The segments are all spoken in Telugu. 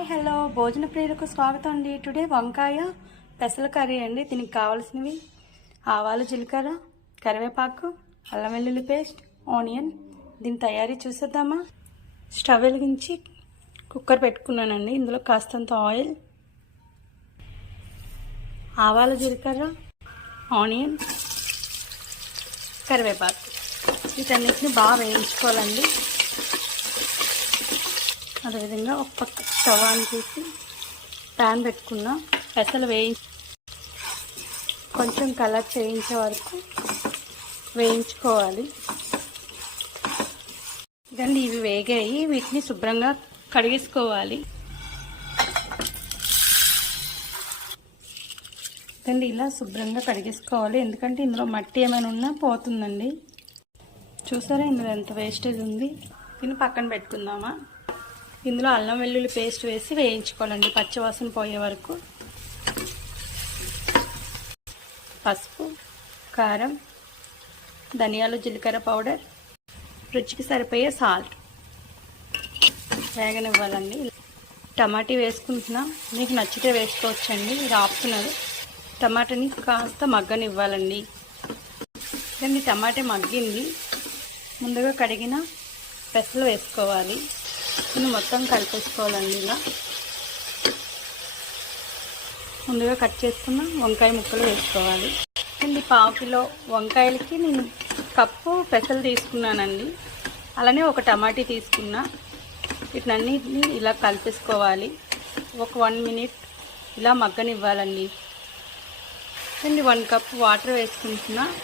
హలో. భోజన ప్రియులకు స్వాగతం అండి. టుడే వంకాయ పెసల కర్రీ అండి. దీనికి కావాల్సినవి ఆవాలు జీలకర్ర కరివేపాకు అల్లం వెల్లుల్లి పేస్ట్ ఆనియన్. దీని తయారీ చూసేద్దామా? స్టవ్ వెలిగించి కుక్కర్ పెట్టుకున్నానండి. ఇందులో కాస్తంత ఆయిల్ ఆవాల జీలకర్ర ఆనియన్ కరివేపాకు. వీటన్నిటిని బాగా వేయించుకోవాలండి. అదేవిధంగా ఒక పక్క స్టవ్ ఆన్ చేసి ప్యాన్ పెట్టుకున్న. పెసలు వేయి. కొంచెం కలర్ చేయించే వరకు వేయించుకోవాలి. ఇదండి ఇవి వేగాయి. వీటిని శుభ్రంగా కడిగేసుకోవాలి. ఇదండి ఇలా శుభ్రంగా కడిగేసుకోవాలి. ఎందుకంటే ఇందులో మట్టి ఏమైనా ఉన్నా పోతుందండి. చూసారా ఇందులో ఎంత వేస్టేజ్ ఉంది? దీన్ని పక్కన పెట్టుకుందామా? ఇందులో అల్లం వెల్లుల్లి పేస్ట్ వేసి వేయించుకోవాలండి పచ్చివాసన పోయే వరకు. పసుపు కారం ధనియాలు జీలకర్ర పౌడర్ రుచికి సరిపోయే సాల్ట్. వేగనివ్వాలండి. టమాటీ వేసుకుంటున్నా మీకు నచ్చితే వేసుకోవచ్చండి ఇది ఆపుతున్నారు. టమాటాని కాస్త మగ్గనివ్వాలండి. దాన్ని టమాటా మగ్గింది. ముందుగా కడిగిన పెసలు వేసుకోవాలి. ఇది మొత్తం కలిపేసుకోవాలండి ఇలా. ముందుగా కట్ చేసుకున్న వంకాయ ముక్కలు వేసుకోవాలి. అండి పావు కిలో వంకాయలకి నేను కప్పు పెసలు తీసుకున్నానండి. అలానే ఒక టమాటీ తీసుకున్నా. వీటినన్నిటిని ఇలా కలిపేసుకోవాలి. ఒక వన్ మినిట్ ఇలా మగ్గనివ్వాలండి. అండి వన్ కప్ వాటర్ వేసుకుంటున్నా.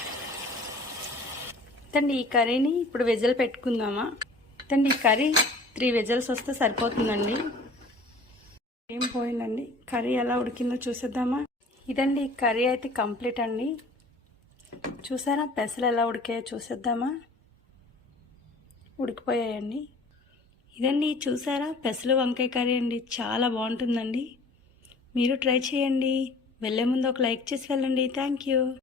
తండి ఈ కర్రీని ఇప్పుడు వెజల్ పెట్టుకుందామా? తండి ఈ కర్రీ త్రీ వెజల్స్ వస్తే సరిపోతుందండి. ఏం పోయిందండి? కర్రీ ఎలా ఉడికిందో చూసేద్దామా? ఇదండి కర్రీ అయితే కంప్లీట్ అండి. చూసారా పెసలు ఎలా ఉడికాయో చూసేద్దామా? ఉడికిపోయాయండి. ఇదండి చూసారా పెసలు వంకాయ కర్రీ అండి చాలా బాగుంటుందండి. మీరు ట్రై చేయండి. వెళ్ళే ముందు ఒక లైక్ చేసి వెళ్ళండి. Thank you.